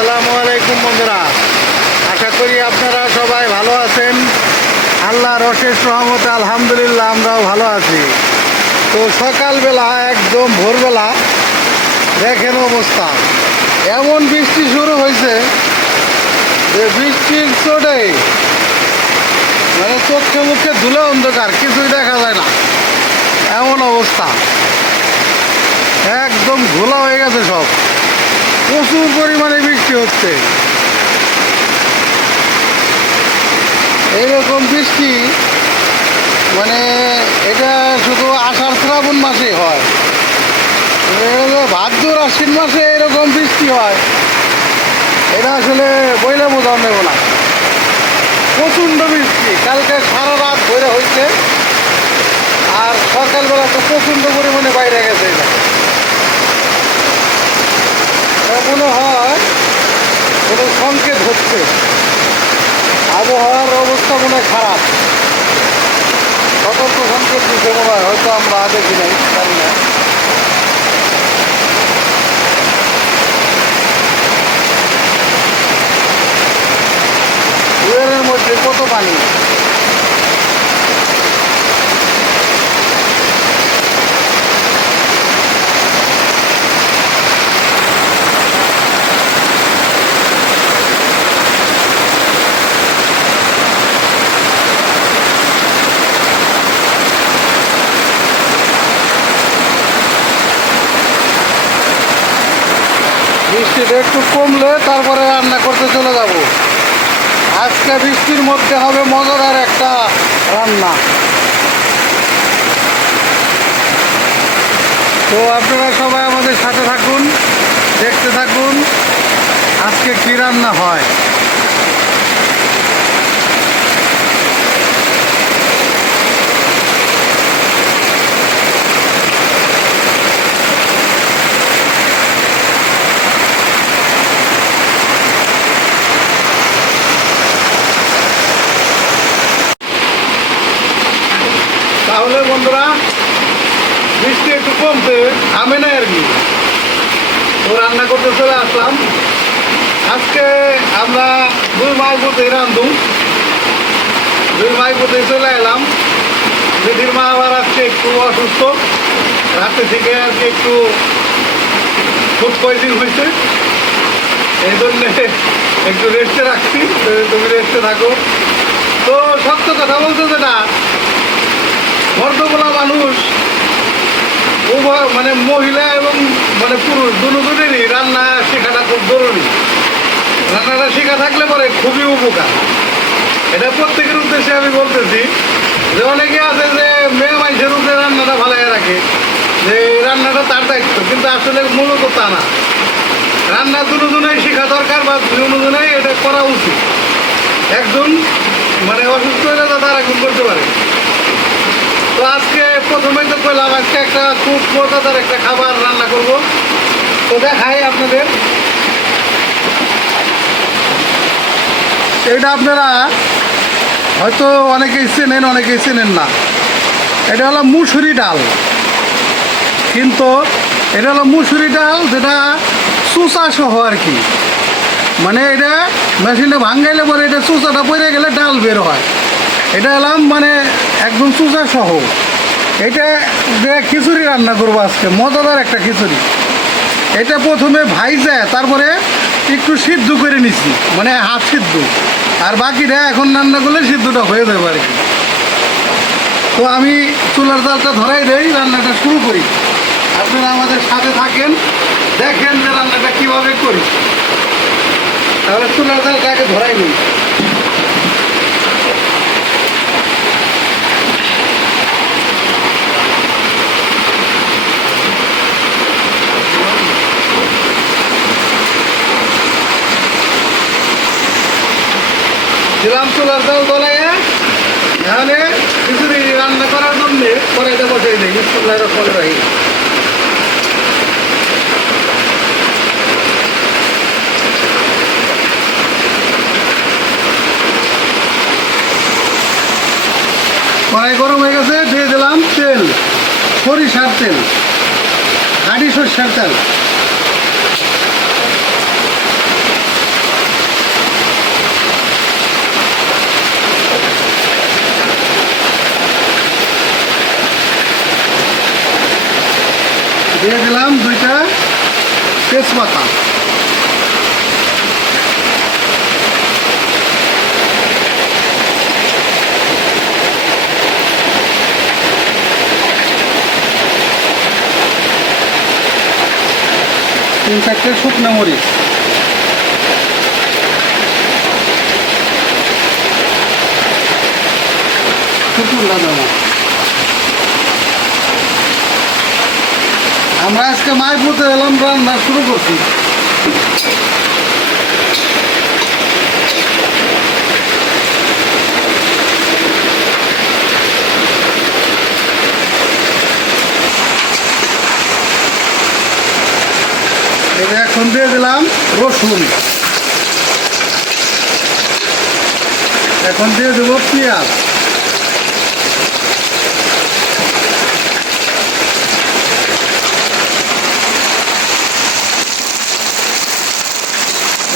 আসসালামু আলাইকুম বন্ধুরা। আশা করি আপনারা সবাই ভালো আছেন। আল্লাহর অশেষ রহমতে আলহামদুলিল্লাহ আমরাও ভালো আছি। তো সকালবেলা, একদম ভোরবেলা, দেখেন অবস্থা। এমন বৃষ্টি শুরু হয়েছে যে বৃষ্টির চোটে মানে চোখে মুখে ধুলে অন্ধকার, কিছুই দেখা যায় না। এমন অবস্থা। একদম ঘোলা হয়ে গেছে সব। প্রচুর পরিমাণে বৃষ্টি হচ্ছে। এইরকম বৃষ্টি মানে এটা শুধু আষাঢ় শ্রাবণ মাসে হয়। ভাদ্র আশ্বিন মাসে এরকম বৃষ্টি হয়। এটা আসলে বইলে বোঝানো নেব না। প্রচণ্ড বৃষ্টি, কালকে সারা রাত ধরে হয়েছে আর সকালবেলা তো প্রচণ্ড পরিমাণে বাইরে গেছে। এটা মনে হয় কোনো সংকেত হচ্ছে। আবহাওয়ার অবস্থা মনে খারাপ। সতর্ক সংকেত দিচ্ছে মনে হয় হয়তো আমরা দেখি নাই, জানি না। মধ্যে কত পানি? একটু কমলে তারপরে রান্না করতে চলে যাব। আজকে বৃষ্টির মধ্যে হবে মজাদার একটা রান্না। তো আপনারা সবাই আমাদের সাথে থাকুন, দেখতে থাকুন, আজকে কী রান্না হয় তাহলে বন্ধুরা বৃষ্টি একটু কমছে থামে না আর কি তো রান্না করতে চলে আসলাম। আজকে আমরা দুই মাই পথে রান্ধু। দুই মাই পথে চলে এলাম। দিদির মা আবার আজকে একটু অসুস্থ। রাতে থেকে আজকে একটু ফুড পয়জিং হয়েছে। এই জন্যে একটু রেস্টে রাখছি। তুমি রেস্টে থাকো। তো সত্য কথা বলতে যেটা বর্ধমানা মানুষ মানে মহিলা এবং মানে পুরুষ দুজনেরই রান্না শেখাটা খুব জরুরি। রান্নাটা শেখা থাকলে পরে খুবই উপকার। এটা প্রত্যেকের উদ্দেশ্যে আমি বলতেছি যে অনেকে আছে যে মেয়ে মানুষের উপরে রান্নাটা ভালাই রাখে, যে রান্নাটা তার দায়িত্ব, কিন্তু আসলে মূলত তা না। রান্না দুজনেই শেখা দরকার বা দুজনেই এটা করা উচিত। একজন মানে অসুস্থ হলে তার একজন করতে পারে। তো আজকে প্রথমে তো করলাম আজকে একটা খুব মজাদার একটা খাবার রান্না করব। তো দেখাই আপনাদের। এটা আপনারা হয়তো অনেকেই চেনেন অনেকেই চেনেন না। এটা হলো মুসুরি ডাল। কিন্তু এটা হলো মুসুরি ডাল যেটা চুচা সহ আর কি। মানে এটা মেশিনে ভাঙ্গাইলে পরে এটা চুচাটা পড়ে গেলে ডাল বের হয়। এটা এলাম মানে একদম চুচা সহ এটা খিচুড়ি রান্না করব আজকে, মজাদার একটা খিচুড়ি। এটা প্রথমে ভাইজে, তারপরে একটু সিদ্ধ করে নিছি মানে হাফ সিদ্ধ। আর বাকিটা এখন রান্না করলে সিদ্ধটা হয়ে যাবে আর কি। তো আমি চুলার জালটা ধরাই দেই, রান্নাটা শুরু করি। আপনারা আমাদের সাথে থাকেন, দেখেন যে রান্নাটা কীভাবে করি। তাহলে চুলার জালটা আগে ধরাই নিই। দিলাম চুলার জাল দলাইয়া এখানে খিচুড়ি রান্না করার জন্য কড়াইতে বসাই দিই বিসমুল্লাহ রহমান রহিম। কড়াই গরম হয়ে গেছে, দিয়ে দিলাম তেল, সরিষার তেল খাঁটি সরষার তেল। দিয়ে দিলাম দুইটা তেজপাতা। তিন চারটে শুকনো মরিচ। শুকুর দাদা। আমরা আজকে মাইপুরতে এলাম, রান্না শুরু করছি। এখন দিয়ে দিলাম রসুন। এখন দিয়ে দেবো পেঁয়াজ।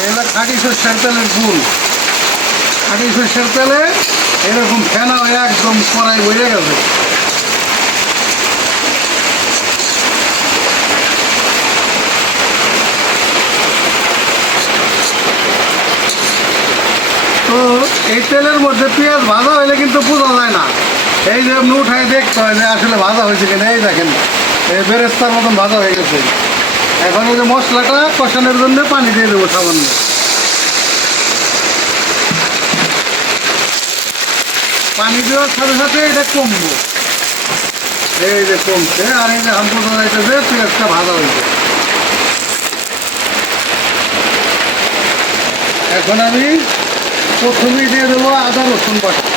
এবার খাঁটি সর্ষের তেলের ফুল খাঁটি সর্ষের তেলে এরকম ফেনা হয়ে একদম কড়াই বইয়ে গেছে তো এই তেলের মধ্যে পেঁয়াজ ভাজা হইলে কিন্তু বোঝা যায় না। এই যে উঠায় দেখতে হয় যে আসলে ভাজা হয়েছে কিনা, এই দেখেন, এই বেরেস্তার মতন ভাজা হয়ে গেছে। এখন এই যে মশলাটা কষানোর জন্য পানি দিয়ে দেবো সামান্য। পানি দেওয়ার সাথে সাথে এটা কমবো। এই যে কমছে, আর এই যে হাম বোঝা যাইতেছে পেঁয়াজটা ভাজা হয়েছে। এখন আমি প্রথমেই দিয়ে দেবো আদা রসুন বাটা।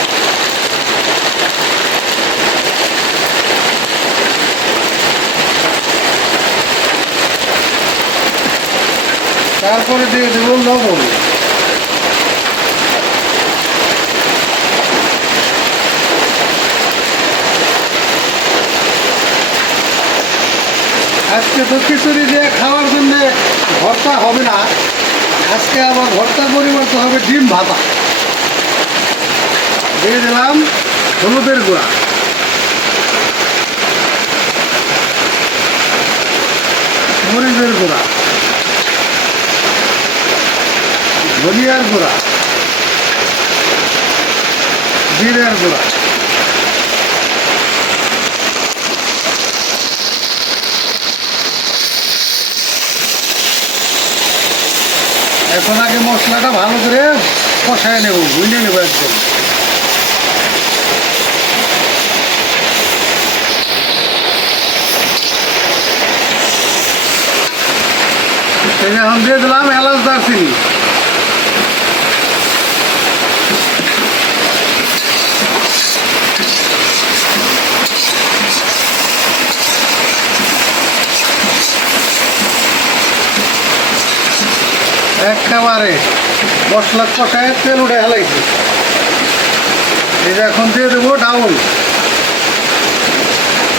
তারপরে দিয়ে দেবো লবণ। আজকে তো খিচুড়ি দিয়ে খাওয়ার জন্য ভর্তা হবে না। আজকে আবার ভর্তার পরিবর্তে হবে ডিম ভাতা দিয়ে দিলাম হলুদের গুঁড়া। মরিচের গুঁড়া। ধনিয়ার গুঁড়া, জিরের গুঁড়া, এখন আগে মশলাটা ভালো করে কষায় নেব বুঝে নেব একদম। এখন দিয়ে দিলাম এলাচ দারচিনি। একেবারে মশলা কষায় তেল উঠে হেলাইছি। যে এখন দিয়ে দেবো ডাউল।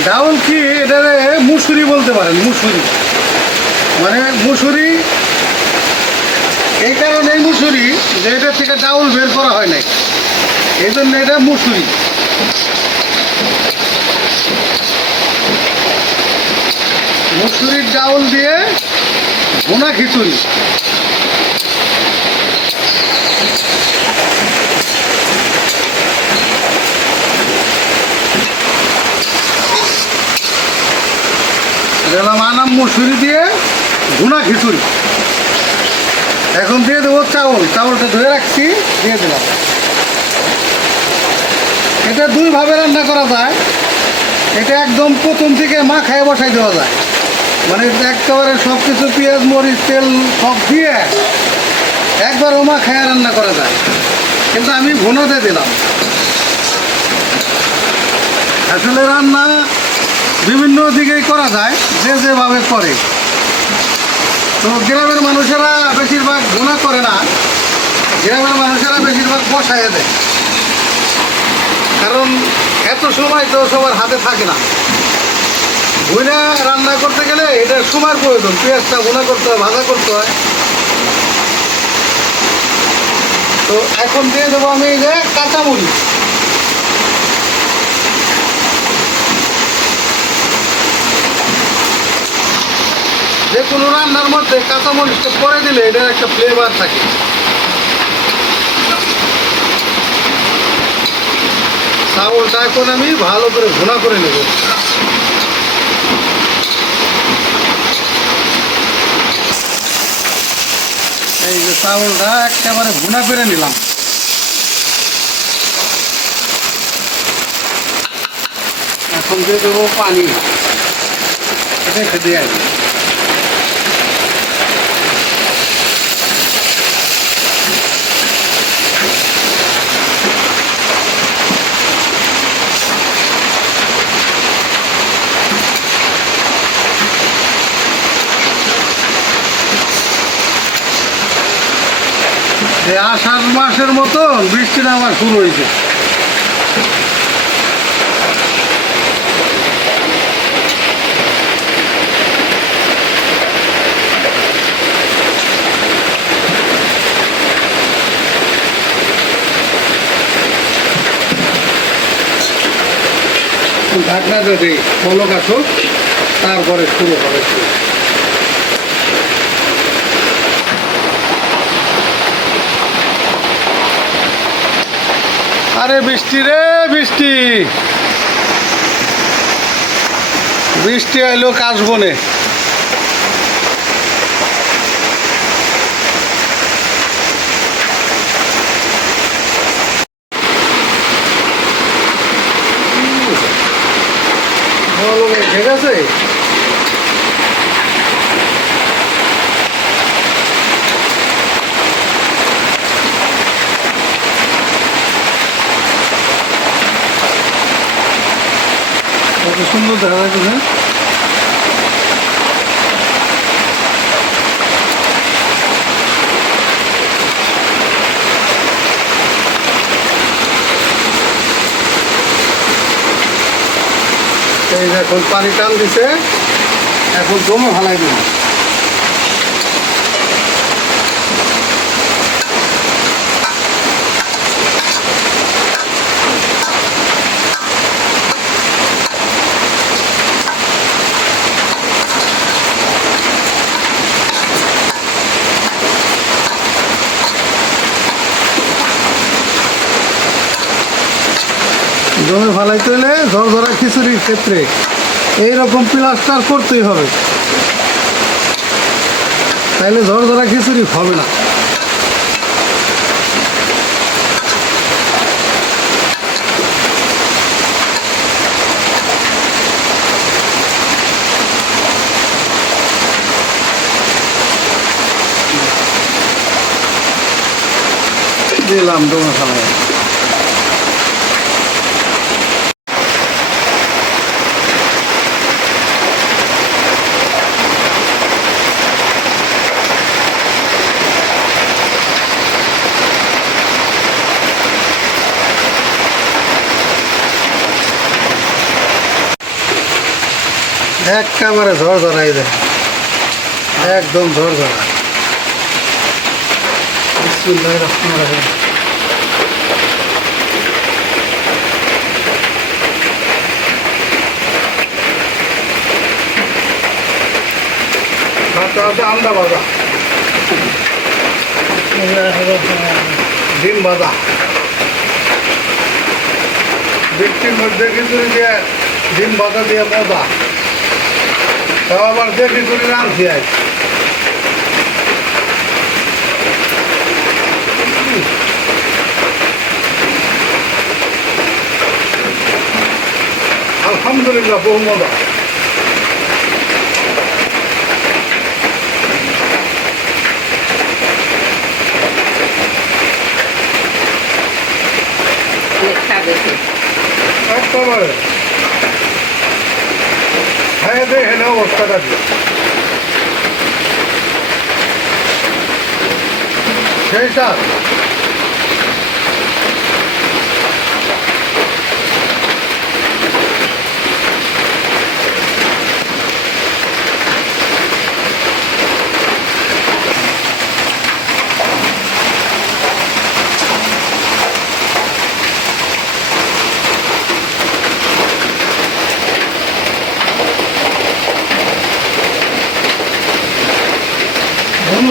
ডাউল কি এটা মুসুরি বলতে পারেন, মুসুরি। মানে মুসুরি, এই কারণে মুসুরি যে এটা থেকে ডাউল বের করা হয় নাই। এই জন্য এটা মুসুরি। মুসুরির ডাউল দিয়ে ভুনা খিচুড়ি। দিলাম আনাম মুসুরি দিয়ে ঘুনা খিচুড়ি। এখন দিয়ে দেবো চাউল। চাউলটা ধুয়ে রাখছি, দিয়ে দিলাম। এটা দুইভাবে রান্না করা যায়। এটা একদম প্রথম থেকে মা খায় বসাই দেওয়া যায়। মানে একেবারে সব কিছু পেঁয়াজ, মরিচ, তেল সব দিয়ে একবার ওমা খায়া রান্না করা যায়। কিন্তু আমি ভুনোতে দিলাম। আসলে রান্না বিভিন্ন দিকেই করা যায়, যে যেভাবে করে। তো গ্রামের মানুষেরা বেশিরভাগ গুণা করে না, গ্রামের মানুষেরা বেশিরভাগ বসায় দেয়। কারণ এত সময় তো সবার হাতে থাকে না। ভুনা রান্না করতে গেলে এটা সময়ের প্রয়োজন, পেঁয়াজটা ভুনা করতে হয়, ভাজা করতে হয়। তো এখন দিয়ে দেবো আমি যে কাঁচামরিচ। যে কোনো রান্নার মধ্যে কাঁচামরিচটা পরে দিলে এটার একটা ফ্লেভার থাকে। চাউলটা এখন আমি ভালো করে ঘোনা করে নেব। এই যে চাউলটা একেবারে ঘুনা করে নিলাম। এখন দিয়ে দেবো পানি। রেখে দিয়ে আসব আষাঢ় মাসের মতন বৃষ্টিটা আমার শুরু হয়েছে। ঢাকনাটা দিই পলক আসুক তারপরে শুরু হবে। আরে বৃষ্টি রে বৃষ্টি। বৃষ্টি আইলো কাশবনে। ঠিক আছে কত সুন্দর দেখা যাচ্ছে এই যে এখন পানি টান দিছে এখন জমে হালাই দিন জমে ফেলাইতে হলে ঝরঝরা খিচুড়ির ক্ষেত্রে এইরকম প্লাস্টার করতেই হবে। তাইলে ঝরঝরা খিচুড়ি হবে না। দিলাম জমে ফেলাই একেবারে ঝড় ধরাই দেয় একদম ঝড় ধরা আন্দা ভাজা। ডিম ভাজা। বৃষ্টির মধ্যে খিচুড়ি দিয়ে ডিম ভাজা দিয়ে মজা। আবার দেখি করে রাঁধছি আজ। আলহামদুলিল্লাহ বহু মজা। একেবারে। হ্যাঁ দেখেন অবস্থাটা কি সেই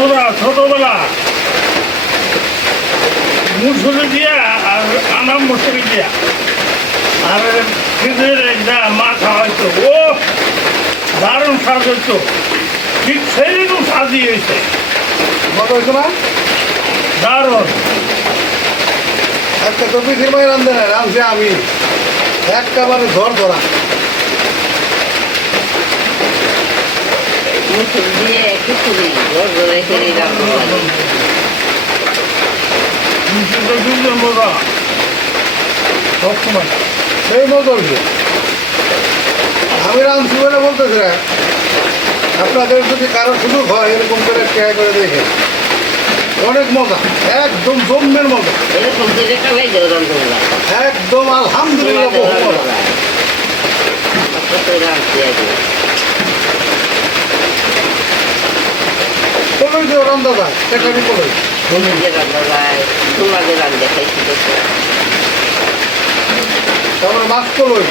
আমরা ছোটবেলা। মুসুরি দিয়া আর আনাম মুসুরি দিয়া। আর খেজুরের যা মাথা হয়তো ও দারুণ স্বাদ হইতো। ঠিক সেইরকম স্বাদই হয়েছে হয়েছে না দারুণ। আজকে তো পিঠির মায়ের আমি। একেবারে ঝড় ধরা। জোর জোরে করে রান্না লাগে মুসুরিটা কিন্তু মজা সবসময় সেই হয়েছে আমি রাঁধছি বলে আপনাদের যদি কারও সুযোগ হয় এরকম করে ট্রাই করে দেখে অনেক মজা একদম জম্মের মজা একদম আলহামদুলিল্লাহ বহু মজা কলই দিও রান্দা ভাই সেখানে কলই নিজে রান্না যায় তোমাকে রান্ধতে খাইছি দেখো তোমার মাছ কলই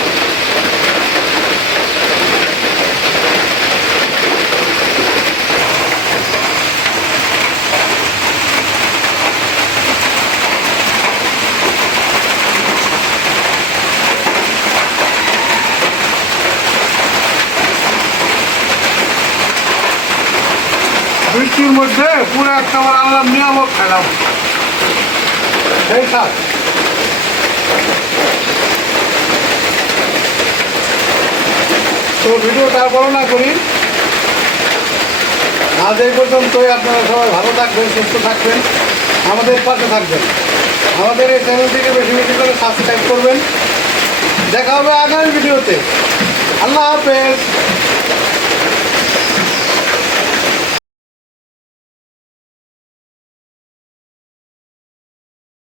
বৃষ্টির মধ্যে পুরো একটা বার আল্লাহ নিয়ামক খেলাম। তো ভিডিও বড় না করি। আজ এই পর্যন্তই, আপনারা সবাই ভালো থাকবেন, সুস্থ থাকবেন, আমাদের পাশে থাকবেন। আমাদের এই চ্যানেলটিকে বেশি বেশি করে সাবস্ক্রাইব করবেন। দেখা হবে আগামী ভিডিওতে। আল্লাহ হাফেজ।